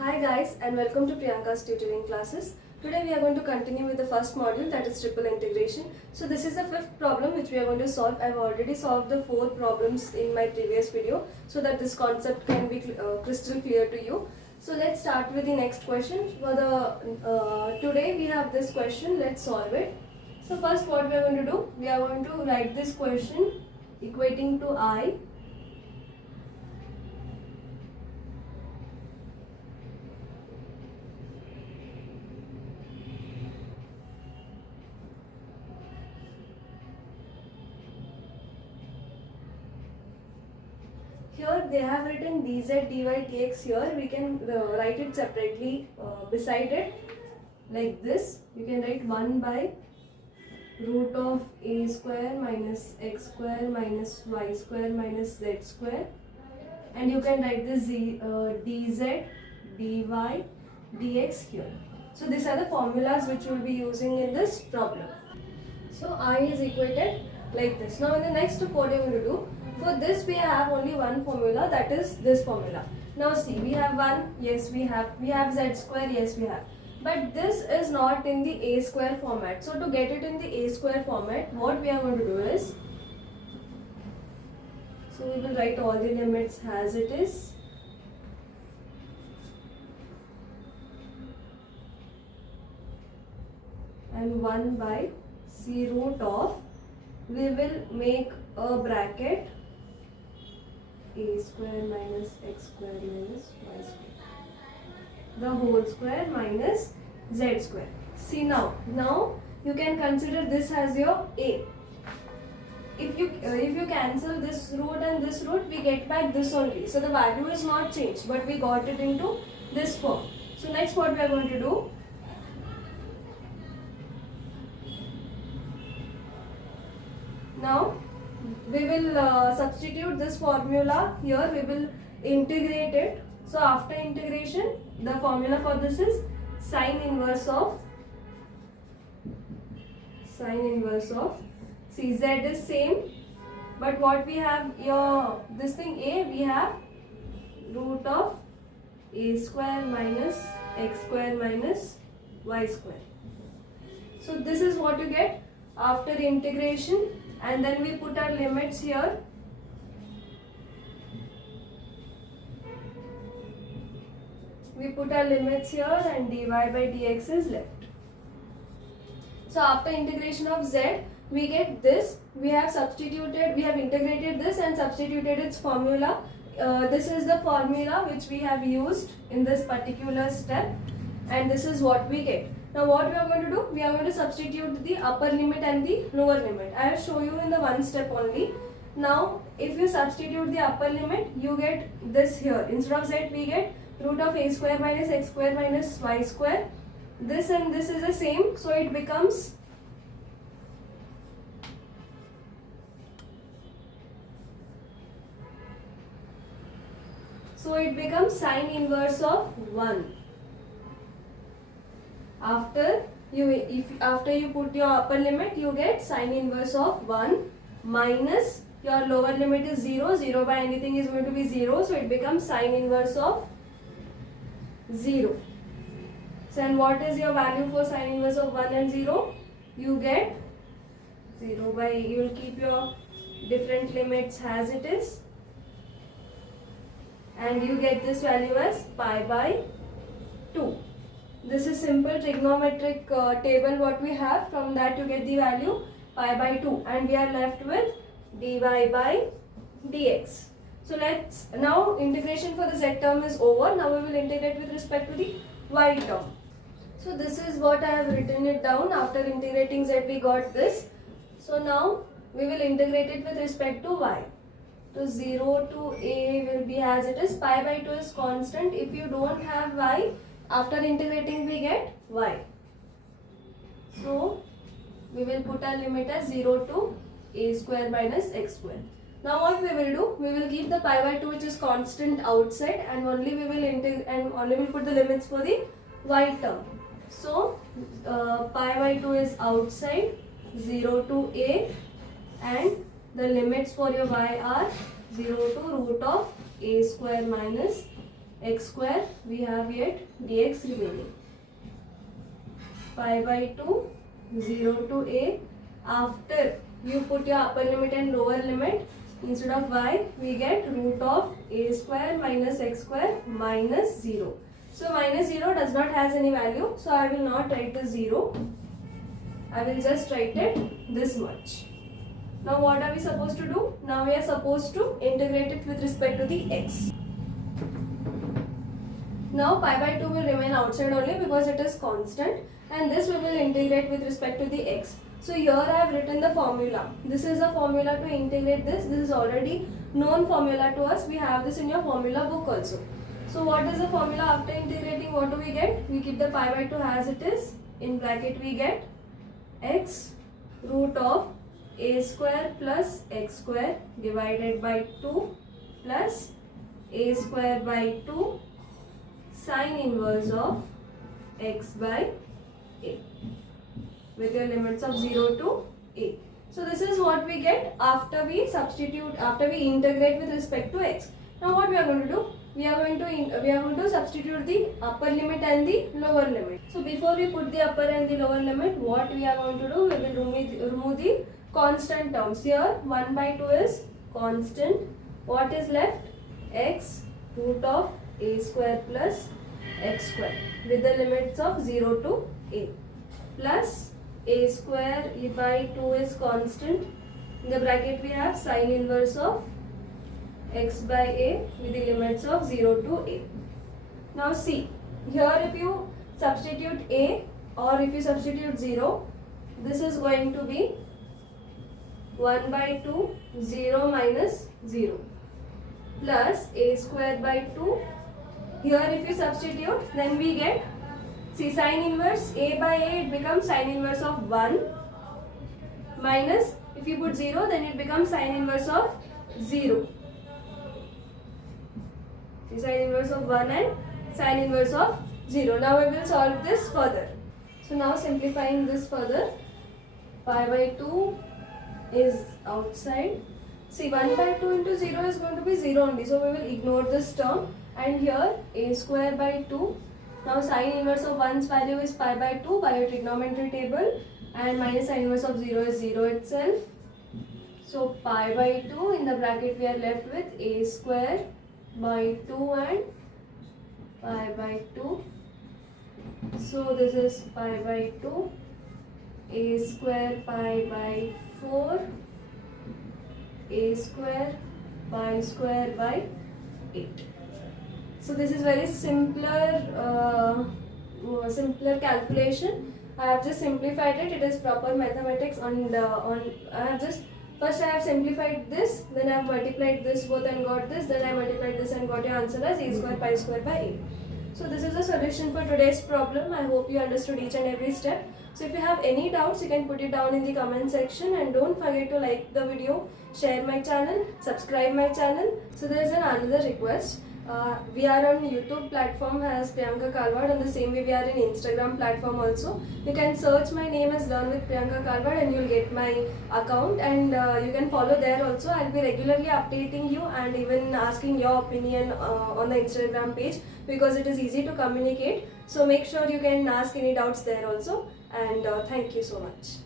Hi guys and welcome to Priyanka's tutoring classes. Today we are going to continue with the first module, that is triple integration. So this is the fifth problem which we are going to solve. I have already solved the four problems in my previous video so that this concept can be crystal clear to you. So let's start with the next question. For the today we have this question. Let's solve it. So first what we are going to do, we are going to write this question equating to I. Here they have written dz, dy, dx. Here we can write it separately beside it like this. You can write 1 by root of a square minus x square minus y square minus z square, and you can write this dz, dy, dx here. So these are the formulas which we will be using in this problem. So I is equated like this. Now in the next step what you are going to do, for this we have only one formula, that is this formula. Now see, we have 1, yes we have z square, yes we have. But this is not in the a square format. So to get it in the a square format, what we are going to do is, so we will write all the limits as it is. And 1 by c root of, we will make a bracket a square minus x square minus y square, the whole square minus z square. See now you can consider this as your a. If you cancel this root and this root, we get back this only. So the value is not changed, but we got it into this form. So next what we are going to do, now we will substitute this formula here, we will integrate it. So after integration, the formula for this is sine inverse of cz is same, but what we have your this thing a, we have root of a square minus x square minus y square. So this is what you get after integration, and then we put our limits here. We put our limits here and dy by dx is left. So after integration of z, we get this. We have integrated this and substituted its formula. This is the formula which we have used in this particular step, and this is what we get. Now what we are going to do, we are going to substitute the upper limit and the lower limit. I will show you in the one step only. Now if you substitute the upper limit, you get this here. Instead of z, we get root of a square minus x square minus y square. This and this is the same, so it becomes sine inverse of 1. After you put your upper limit, you get sine inverse of 1 minus your lower limit is 0. 0 by anything is going to be 0, so it becomes sine inverse of 0. So and what is your value for sine inverse of 1 and 0? You get 0 by, you will keep your different limits as it is, and you get this value as pi by 2. This is simple trigonometric table what we have. From that you get the value pi by 2, and we are left with dy by dx. So let's, now integration for the z term is over. Now we will integrate with respect to the y term. So this is what I have written it down. After integrating z, we got this. So now we will integrate it with respect to y. So 0 to a will be as it is. Pi by 2 is constant. If you don't have y, after integrating we get y. So we will put our limit as 0 to a square minus x square. Now what we will do, we will keep the pi by 2 which is constant outside, and only we will put the limits for the y term. So pi by 2 is outside, 0 to a, and the limits for your y are 0 to root of a square minus x square, we have yet dx remaining. Pi by 2, 0 to a. After you put your upper limit and lower limit, instead of y, we get root of a square minus x square minus 0. So minus 0 does not has any value, so I will not write the 0. I will just write it this much. Now what are we supposed to do? Now we are supposed to integrate it with respect to the x. Now pi by 2 will remain outside only because it is constant, and this we will integrate with respect to the x. So here I have written the formula. This is a formula to integrate this. This is already known formula to us. We have this in your formula book also. So what is the formula after integrating? What do we get? We keep the pi by 2 as it is. In bracket we get x root of a square plus x square divided by 2 plus a square by 2 sine inverse of x by a with your limits of 0 to a. So this is what we get after we integrate with respect to x. Now what we are going to do? We are going to substitute the upper limit and the lower limit. So before we put the upper and the lower limit, what we are going to do? We will remove the constant terms. Here 1 by 2 is constant. What is left? X root of a square plus x square with the limits of 0 to a plus a square by 2 is constant. In the bracket we have sine inverse of x by a with the limits of 0 to a. Now see, here if you substitute a or if you substitute 0, this is going to be 1 by 2, 0 minus 0 plus a square by 2. Here if you substitute, then we get, see, sine inverse a by a, it becomes sine inverse of 1 minus, if you put 0, then it becomes sine inverse of 0. See, sine inverse of 1 and sine inverse of 0. Now we will solve this further. So now simplifying this further, pi by 2 is outside. See, 1 by 2 into 0 is going to be 0 only. So we will ignore this term. And here a square by 2. Now sine inverse of 1's value is pi by 2 by your trigonometry table, and minus sine inverse of 0 is 0 itself. So pi by 2, in the bracket we are left with a square by 2 and pi by 2. So this is pi by 2, a square pi by 4, a square pi square by 8. So this is very simpler calculation. I have just simplified it. It is proper mathematics. And first I have simplified this, then I have multiplied this both and got this, then I multiplied this and got your answer as a square pi square by 8. So this is a solution for today's problem. I hope you understood each and every step. So if you have any doubts, you can put it down in the comment section, and don't forget to like the video, share my channel, subscribe my channel. So there is another request. We are on YouTube platform as Priyanka Kalwad, and the same way we are in Instagram platform also. You can search my name as Learn with Priyanka Kalwad and you'll get my account, and you can follow there also. I'll be regularly updating you and even asking your opinion on the Instagram page, because it is easy to communicate. So make sure you can ask any doubts there also, and thank you so much.